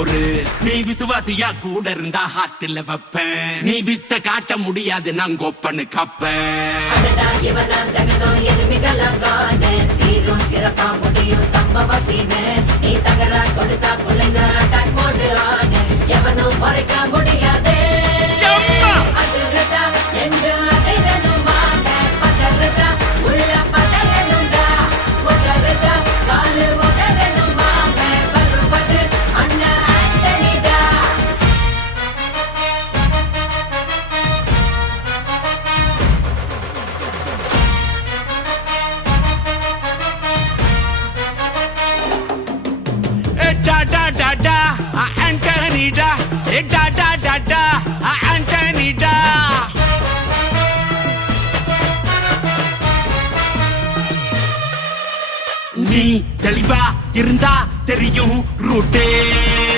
பொறு. நீ விசுவாசியா கூட இருந்தா ஹார்ட்ல வைப்பேன். நீ வித்த காட்ட முடியாது நான் கோப்பனு கப்பேன். இவனாம் ஜெகதம் எருமிகளாங்கான சீரும் சிறப்பா முடியும் சம்பவ சீனு. நீ தகராறு கொடுத்தா பிள்ளைங்க அட்டாக் மோடு ஆனு. எவனும் மறைக்க முடியாதே. அதிர்றதா நெஞ்சு அதிரணுமாங்க. பதறதா உள்ள பதறணுண்டா. உதறதா காலு உதறணுமாங்க. வருவது அண்ணன் ஆண்டனிடா. Antonida, Antonida. நீ தெளிவா இருந்தா தெரியும் ரூட்டே.